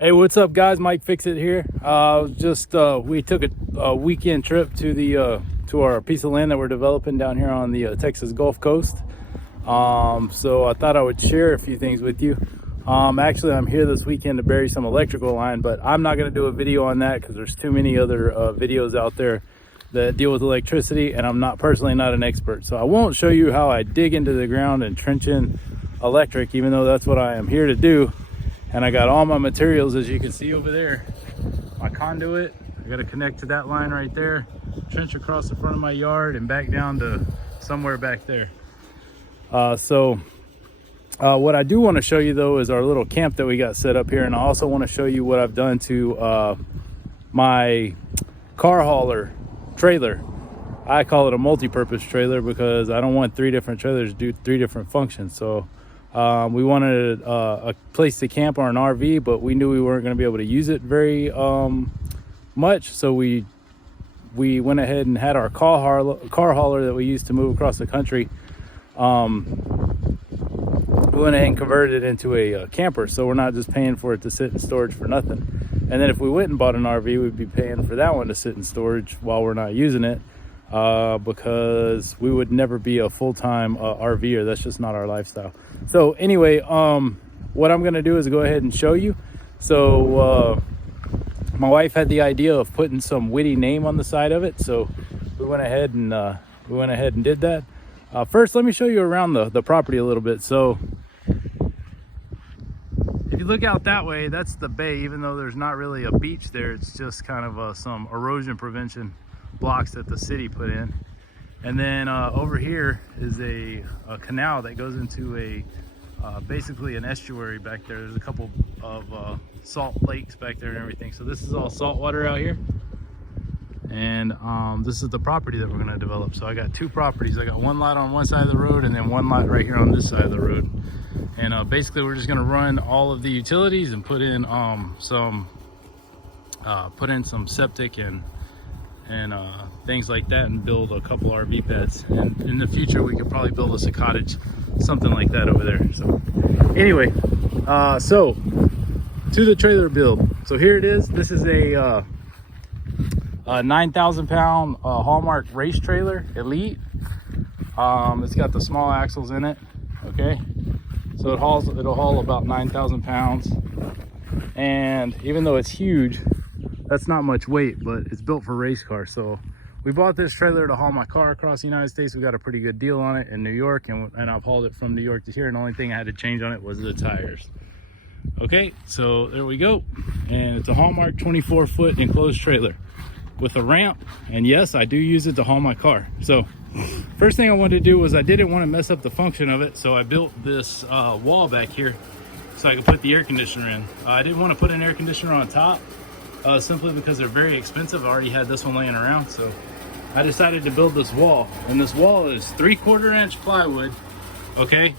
Hey, what's up, guys? Mike Fix It here. We took a weekend trip to the to our piece of land that we're developing down here on the Texas Gulf Coast. So I thought I would share a few things with you. Actually, I'm here this weekend to bury some electrical line, but I'm not going to do a video on that because there's too many other videos out there that deal with electricity, and I'm personally not an expert. So I won't show you how I dig into the ground and trench in electric, even though that's what I am here to do. And I got all my materials, as you can see over there. My conduit, I got to connect to that line right there, trench across the front of my yard and back down to somewhere back there. What I do want to show you though is our little camp that we got set up here, and I also want to show you what I've done to my car hauler trailer. I call it a multi-purpose trailer because I don't want three different trailers to do three different functions. So we wanted a place to camp or an RV, but we knew we weren't going to be able to use it very much. So we went ahead and had our car hauler that we used to move across the country. We went ahead and converted it into a camper, so we're not just paying for it to sit in storage for nothing. And then if we went and bought an RV, we'd be paying for that one to sit in storage while we're not using it, because we would never be a full-time RVer. That's just not our lifestyle. So anyway, what I'm going to do is go ahead and show you. So my wife had the idea of putting some witty name on the side of it, so we went ahead and did that. First, let me show you around the property a little bit. So if you look out that way, that's the bay. Even though there's not really a beach there, it's just kind of some erosion prevention blocks that the city put in. And then over here is a canal that goes into basically an estuary back there. There's a couple of salt lakes back there and everything. So this is all salt water out here. And this is the property that we're going to develop. So I got two properties. I got one lot on one side of the road and then one lot right here on this side of the road. And basically we're just going to run all of the utilities and put in some septic and things like that, and build a couple RV pads. And in the future we could probably build us a cottage, something like that over there. So anyway, so to the trailer build. So here it is. This is a 9,000 pound Hallmark race trailer, Elite. It's got the small axles in it. Okay, so it'll haul about 9,000 pounds. And even though it's huge, that's not much weight, but it's built for race cars. So we bought this trailer to haul my car across the United States. We got a pretty good deal on it in New York, and I've hauled it from New York to here, and the only thing I had to change on it was the tires. Okay, so there we go. And it's a Hallmark 24-foot enclosed trailer with a ramp, and yes, I do use it to haul my car. So first thing I wanted to do was I didn't want to mess up the function of it, so I built this wall back here so I could put the air conditioner in. I didn't want to put an air conditioner on top, simply because they're very expensive. I already had this one laying around, so I decided to build this wall. And this wall is 3/4 inch plywood. Okay,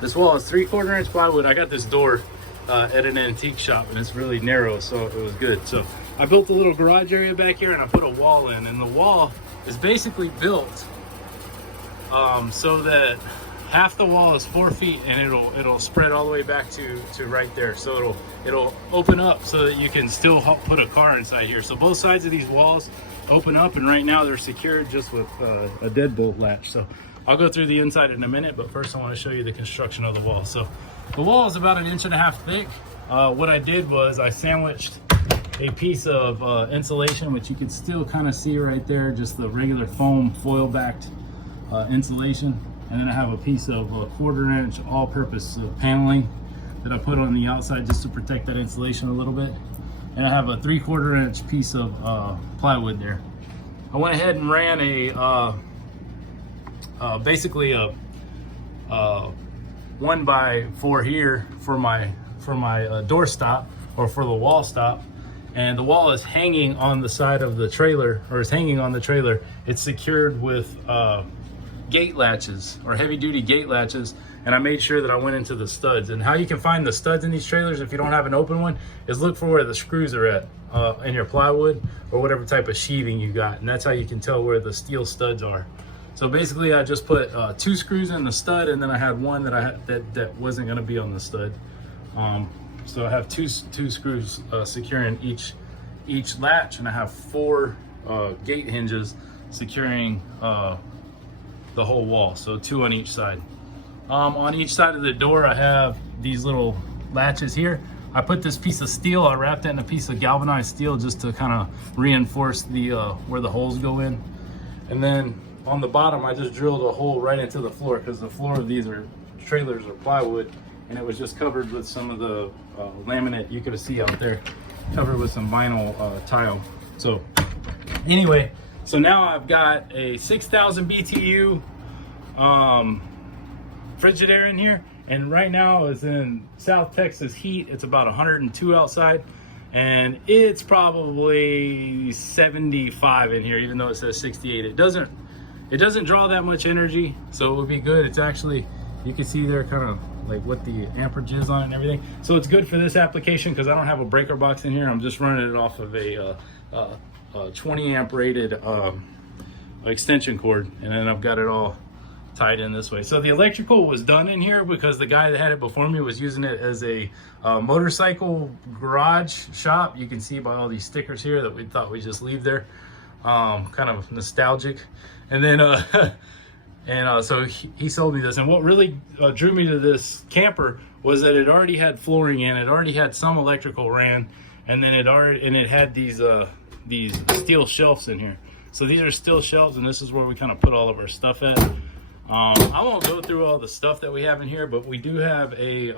this wall is 3/4 inch plywood. I got this door at an antique shop, and it's really narrow, so it was good. So I built a little garage area back here, and I put a wall in, and the wall is basically built so that half the wall is 4 feet, and it'll spread all the way back to right there. So it'll open up so that you can still put a car inside here. So both sides of these walls open up, and right now they're secured just with a deadbolt latch. So I'll go through the inside in a minute, but first I want to show you the construction of the wall. So the wall is about 1.5 inches thick. What I did was I sandwiched a piece of insulation, which you can still kind of see right there, just the regular foam foil backed insulation. And then I have a piece of 1/4 inch all-purpose paneling that I put on the outside just to protect that insulation a little bit. And I have a 3/4 inch piece of plywood there. I went ahead and ran basically a 1x4 here for my door stop, or for the wall stop. And the wall is hanging on the side of the trailer, or is hanging on the trailer. It's secured with gate latches, or heavy duty gate latches. And I made sure that I went into the studs. And how you can find the studs in these trailers if you don't have an open one is look for where the screws are at in your plywood, or whatever type of sheathing you got. And that's how you can tell where the steel studs are. So basically I just put 2 screws in the stud, and then I had one that that wasn't going to be on the stud. So I have two screws securing each latch, and I have 4 gate hinges securing the whole wall, so 2 on each side. On each side of the door, I have these little latches here. I put this piece of steel, I wrapped it in a piece of galvanized steel just to kind of reinforce the where the holes go in. And then on the bottom, I just drilled a hole right into the floor, because the floor of these trailers are plywood, and it was just covered with some of the laminate you could see out there, covered with some vinyl tile. So anyway, so now I've got a 6,000 BTU Frigidaire in here, and right now it's in South Texas heat. It's about 102 outside, and it's probably 75 in here, even though it says 68. It doesn't draw that much energy, so it would be good. It's actually, you can see there kind of like what the amperage is on it and everything. So it's good for this application because I don't have a breaker box in here. I'm just running it off of a 20 amp rated extension cord, and then I've got it all tied in this way. So the electrical was done in here because the guy that had it before me was using it as a motorcycle garage shop. You can see by all these stickers here that we thought we'd just leave there. Kind of nostalgic. And then so he sold me this, and what really drew me to this camper was that it already had flooring in, it already had some electrical ran, and then it had these steel shelves in here. So these are steel shelves, and this is where we kind of put all of our stuff at. I won't go through all the stuff that we have in here, but we do have a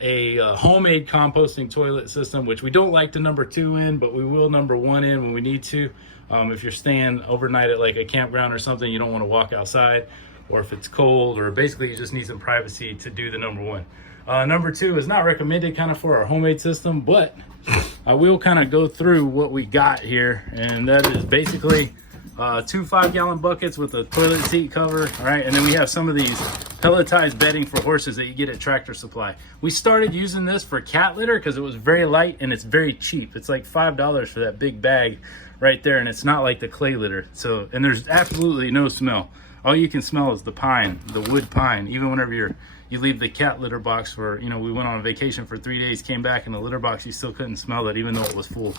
homemade composting toilet system, which we don't like to number 2 in, but we will number 1 in when we need to. If you're staying overnight at like a campground or something, you don't want to walk outside, or if it's cold, or basically you just need some privacy to do the number 1. Number 2 is not recommended kind of for our homemade system, but I will kind of go through what we got here, and that is basically 2 5-gallon buckets with a toilet seat cover. All right, and then we have some of these pelletized bedding for horses that you get at Tractor Supply. We started using this for cat litter because it was very light and it's very cheap. It's like $5 for that big bag right there, and it's not like the clay litter. So, and there's absolutely no smell. All you can smell is the pine, the wood pine. Even whenever you leave the cat litter box for, you know, we went on a vacation for 3 days, came back in the litter box, you still couldn't smell it even though it was full.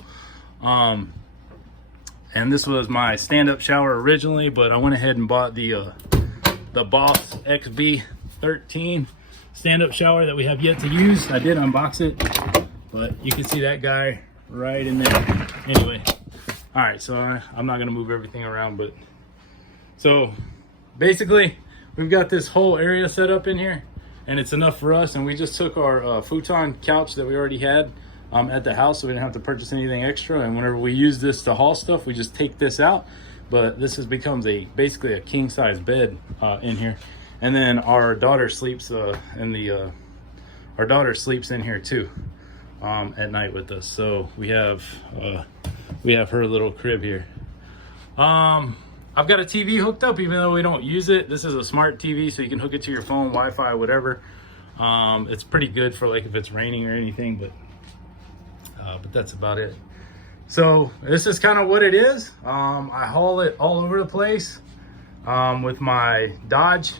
And this was my stand-up shower originally, but I went ahead and bought the Boss XB13 stand-up shower that we have yet to use. I did unbox it, but you can see that guy right in there. Anyway, all right, so I'm not gonna move everything around, but so basically we've got this whole area set up in here, and it's enough for us. And we just took our futon couch that we already had at the house, so we didn't have to purchase anything extra. And whenever we use this to haul stuff, we just take this out. But this becomes basically a king size bed in here. And then our daughter sleeps in here too at night with us. So we have her little crib here. I've got a TV hooked up even though we don't use it. This is a smart TV, so you can hook it to your phone, Wi-Fi, whatever. It's pretty good for like if it's raining or anything, but that's about it. So this is kind of what it is. I haul it all over the place with my Dodge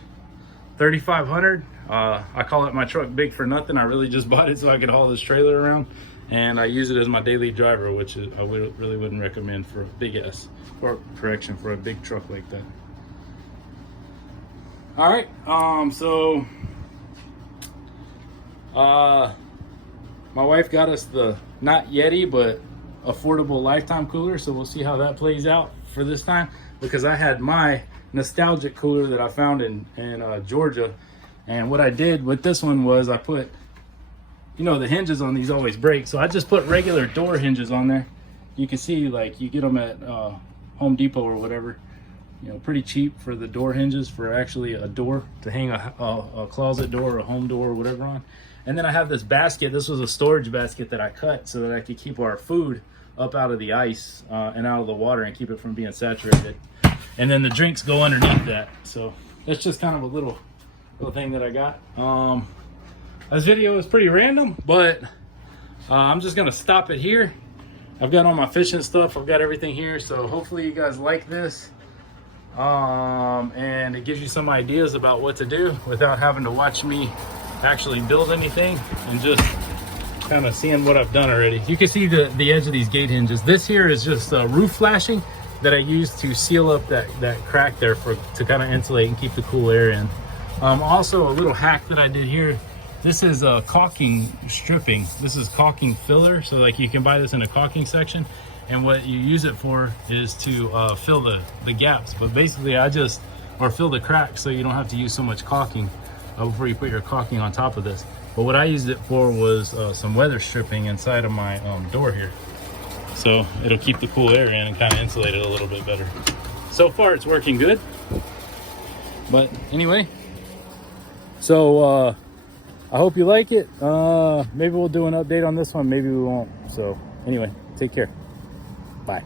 3500. I call it my truck big for nothing. I really just bought it so I could haul this trailer around, and I use it as my daily driver, which I really wouldn't recommend for a big ass, or correction, for a big truck like that. All right, so my wife got us the not Yeti but affordable lifetime cooler, so we'll see how that plays out for this time, because I had my nostalgic cooler that I found in Georgia, and what I did with this one was I put, you know, the hinges on these always break, so I just put regular door hinges on there. You can see, like, you get them at Home Depot or whatever, you know, pretty cheap for the door hinges for actually a door to hang a closet door or a home door or whatever on. And then I have this basket. This was a storage basket that I cut so that I could keep our food up out of the ice and out of the water and keep it from being saturated. And then the drinks go underneath that. So that's just kind of a little thing that I got. This video is pretty random, but I'm just gonna stop it here. I've got all my fishing stuff. I've got everything here. So hopefully you guys like this. And it gives you some ideas about what to do without having to watch me actually build anything, and just kind of seeing what I've done already. You can see the edge of these gate hinges. This here is just roof flashing that I used to seal up that crack there to kind of insulate and keep the cool air in. Also, a little hack that I did here. This is caulking stripping. This is caulking filler. So like you can buy this in a caulking section, and what you use it for is to fill the gaps. But basically or fill the cracks, so you don't have to use so much caulking before you put your caulking on top of this. But what I used it for was some weather stripping inside of my door here. So it'll keep the cool air in and kind of insulate it a little bit better. So far it's working good. But anyway, so I hope you like it. Maybe we'll do an update on this one, maybe we won't. So anyway, take care. Bye.